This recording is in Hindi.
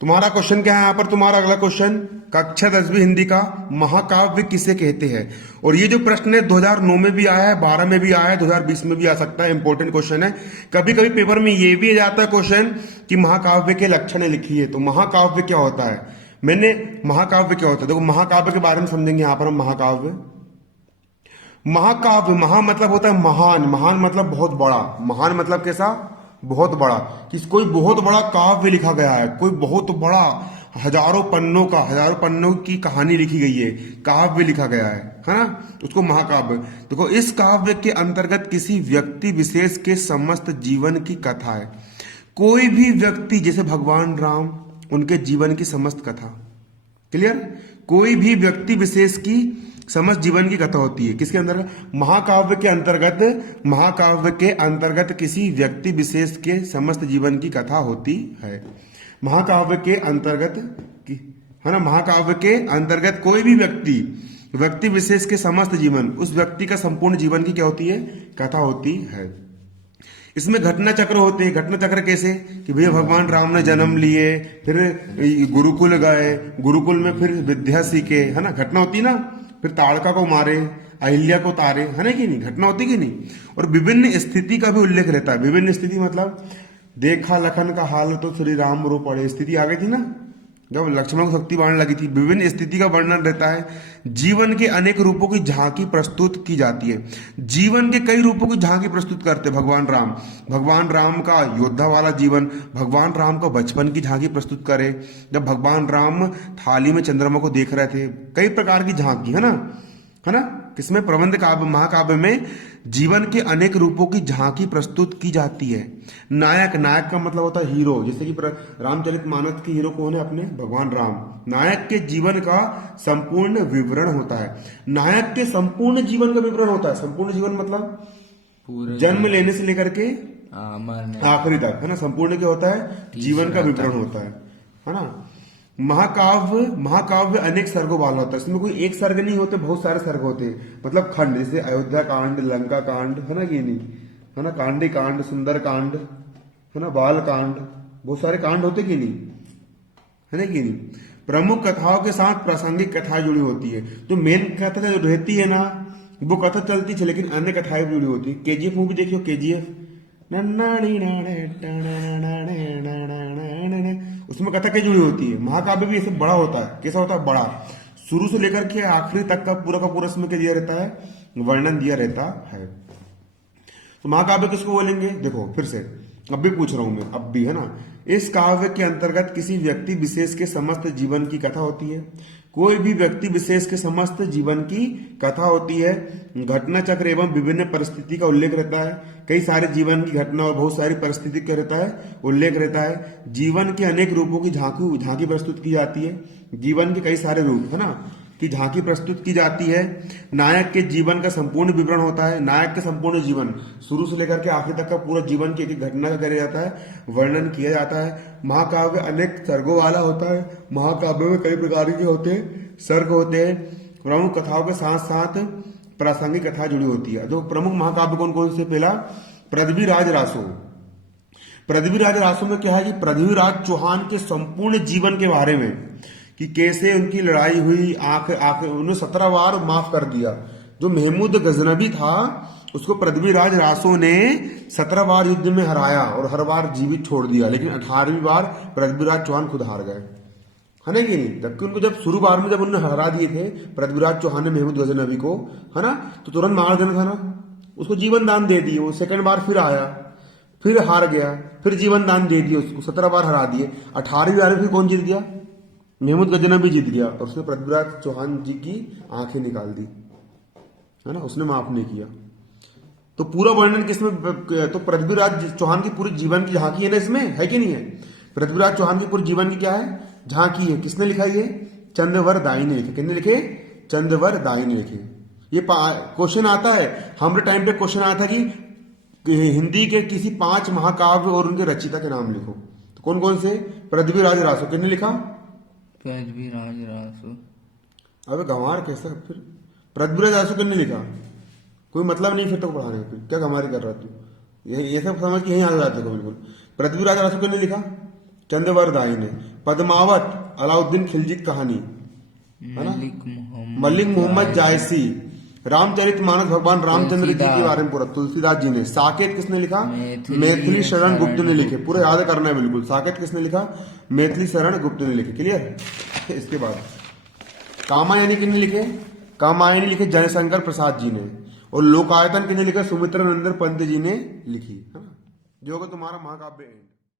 तुम्हारा क्वेश्चन क्या है यहाँ पर? तुम्हारा अगला क्वेश्चन कक्षा 10वीं हिंदी का महाकाव्य किसे कहते हैं। और ये जो प्रश्न है 2009 में भी आया है, 12 में भी आया है, 2020 में भी आ सकता है। इंपॉर्टेंट क्वेश्चन है। कभी कभी पेपर में ये भी आ जाता है क्वेश्चन कि महाकाव्य के लक्षण लिखिए। तो महाकाव्य क्या होता है? महाकाव्य क्या होता है, देखो महाकाव्य के बारे में समझेंगे यहाँ पर हम। महाकाव्य, महा मतलब होता है महान, महान मतलब बहुत बड़ा, महान मतलब कैसा? बहुत बड़ा। कि कोई बहुत बड़ा काव्य लिखा गया है, कोई बहुत बड़ा हजारों पन्नों की कहानी लिखी गई है, काव्य लिखा गया है ना, उसको महाकाव्य। देखो इस काव्य के अंतर्गत किसी व्यक्ति विशेष के समस्त जीवन की कथा है। कोई भी व्यक्ति, जैसे भगवान राम, उनके जीवन की समस्त कथा। क्लियर? कोई भी व्यक्ति विशेष की समस्त जीवन की कथा होती है। किसके अंदर? महाकाव्य के अंतर्गत किसी व्यक्ति विशेष के समस्त जीवन की कथा होती है। महाकाव्य के अंतर्गत है ना, महाकाव्य के अंतर्गत कोई भी व्यक्ति विशेष के समस्त जीवन, उस व्यक्ति का संपूर्ण जीवन की क्या होती है? कथा होती है। इसमें घटना चक्र होते हैं। घटना चक्र कैसे? कि भैया भगवान राम ने जन्म लिए, फिर गुरुकुल गए, गुरुकुल में फिर विद्या सीखे, है ना, घटना होती ना। फिर ताड़का को मारे, अहिल्या को तारे, है ना कि नहीं, घटना होती कि नहीं। और विभिन्न स्थिति का भी उल्लेख रहता है। विभिन्न स्थिति मतलब देखा लखन का हाल तो श्री राम रो पड़े, स्थिति आ गई थी ना जब लक्ष्मण को शक्ति बाण लगी थी। विभिन्न स्थिति का वर्णन रहता है। जीवन के अनेक रूपों की झांकी प्रस्तुत की जाती है। जीवन के कई रूपों की झांकी प्रस्तुत करते भगवान राम का योद्धा वाला जीवन, भगवान राम का बचपन की झांकी प्रस्तुत करे, जब भगवान राम थाली में चंद्रमा को देख रहे थे। कई प्रकार की झांकी, है ना। किसमें? प्रबंध काव्य, महाकाव्य में जीवन के अनेक रूपों की झांकी प्रस्तुत की जाती है। नायक का मतलब होता है हीरो। जैसे कि रामचरितमानस के हीरो कौन है? अपने भगवान राम। नायक के जीवन का संपूर्ण विवरण होता है। नायक के संपूर्ण जीवन का विवरण होता है। संपूर्ण जीवन मतलब पूरे जन्म लेने से लेकर के आखिरी तक, है ना। संपूर्ण क्या होता है? जीवन का विवरण होता है ना। महाकाव्य अनेक सर्गों वाला होता है। इसमें कोई एक सर्ग नहीं होते, बहुत सारे सर्ग होते हैं। मतलब खंड, जैसे अयोध्या कांड, लंका कांड, है ना कि नहीं, है ना, कांडी कांड, सुंदर कांड, है ना, बाल कांड, बहुत सारे कांड होते कि नहीं, है ना कि नहीं। प्रमुख कथाओं के साथ प्रासंगिक कथाएं जुड़ी होती है। जो मेन कथा जो रहती है ना, वो कथा चलती है, लेकिन अन्य कथाएं भी जुड़ी होती है। केजीएफ मूवी देखियो, केजीएफ, उसमें कथा क्या जुड़ी होती है। महाकाव्य भी ऐसे बड़ा होता है। कैसा होता है? बड़ा। शुरू से लेकर के आखिरी तक का पूरा इसमें क्या दिया रहता है? वर्णन दिया रहता है। तो महाकाव्य किसको बोलेंगे? देखो फिर से, अब भी पूछ रहा हूं मैं, अब भी, है ना। इस काव्य के अंतर्गत किसी व्यक्ति विशेष के समस्त जीवन की कथा होती है। कोई भी व्यक्ति विशेष के समस्त जीवन की कथा होती है। घटना चक्र एवं विभिन्न परिस्थिति का उल्लेख रहता है। कई सारे जीवन की घटना और बहुत सारी परिस्थिति का रहता है, उल्लेख रहता है। जीवन के अनेक रूपों की झांकी प्रस्तुत की जाती है। जीवन के कई सारे रूप, है ना, की झांकी प्रस्तुत की जाती है। नायक के जीवन का संपूर्ण विवरण होता है। नायक के संपूर्ण जीवन, शुरू से लेकर के आखिर तक का पूरा जीवन की एक घटना का किया जाता है, वर्णन किया जाता है। महाकाव्य अनेक सर्गों वाला होता है। महाकाव्य में कई प्रकार के होते हैं, सर्ग होते हैं। प्रमुख कथाओं के साथ साथ प्रासंगिक कथा जुड़ी होती है। जो प्रमुख महाकाव्य कौन कौन से? पहला पृथ्वीराज रासो। पृथ्वीराज रासो में क्या है कि पृथ्वीराज चौहान के संपूर्ण जीवन के बारे में, कि कैसे उनकी लड़ाई हुई, उन्हें 17 बार माफ कर दिया। जो महमूद गजनबी था, उसको पृथ्वीराज रासो ने 17 बार युद्ध में हराया और हर बार जीवित छोड़ दिया, लेकिन 18वीं बार पृथ्वीराज चौहान खुद हार गए, है ना कि नहीं। जबकि उनको जब शुरू बार में जब उन्होंने हरा दिए थे पृथ्वीराज चौहान ने महमूद गजनबी को, है ना, तो तुरंत मार देना था ना। उसको जीवन दान दे दिए। वो सेकंड बार फिर आया, फिर हार गया, फिर जीवन दान दे दिए उसको, 17 बार हरा दिए। 18वीं बार में फिर कौन जीत गया? महमूद गजनबी जीत गया, और उसने पृथ्वीराज चौहान जी की आंखें निकाल दी, है ना, उसने माफ नहीं किया। तो पूरा वर्णन किसमें? तो पृथ्वीराज चौहान की पूरी जीवन की झांकी है ना, इसमें है कि नहीं है। पृथ्वीराज चौहान की पूरी जीवन की क्या है? झांकी है। किसने लिखा ये? चंद्रवर दाई ने लिखे। किसने लिखे? चंद्रवर दाई ने लिखे। ये क्वेश्चन आता है, हमारे टाइम पे क्वेश्चन आया था कि हिंदी के किसी 5 महाकाव्य और उनके रचयिता के नाम लिखो। तो कौन कौन से? पृथ्वीराज रासो। किसने लिखा? पृथ्वीराज रासो। अबे गंवार कैसा? फिर पृथ्वीराज रासो किसने लिखा? कोई मतलब नहीं फिर तो पढ़ाने का, क्या गंवारी कर रहा तू? ये सब समझ के यहीं आ जाते हो बिल्कुल। पृथ्वीराज रासो किसने लिखा? चंद्रवर दाई ने। पद्मावत अलाउद्दीन खिलजी की कहानी, मलिक मोहम्मद जायसी, रामचरितमानस भगवान रामचंद्र जी के बारे में पूरा तुलसीदास जी ने। साकेत किसने लिखा? मैथिली शरण गुप्त ने लिखे। पूरे याद करना है बिल्कुल। साकेत किसने लिखा? मैथिली शरण गुप्त ने लिखे। क्लियर। इसके बाद कामायनी किसने लिखे? कामायनी लिखे जयशंकर प्रसाद जी ने। और लोकायतन किसने लिखा? सुमित्रा नंदन पंत जी ने लिखी, है ना। जो होगा तुम्हारा महाकाव्य एंड।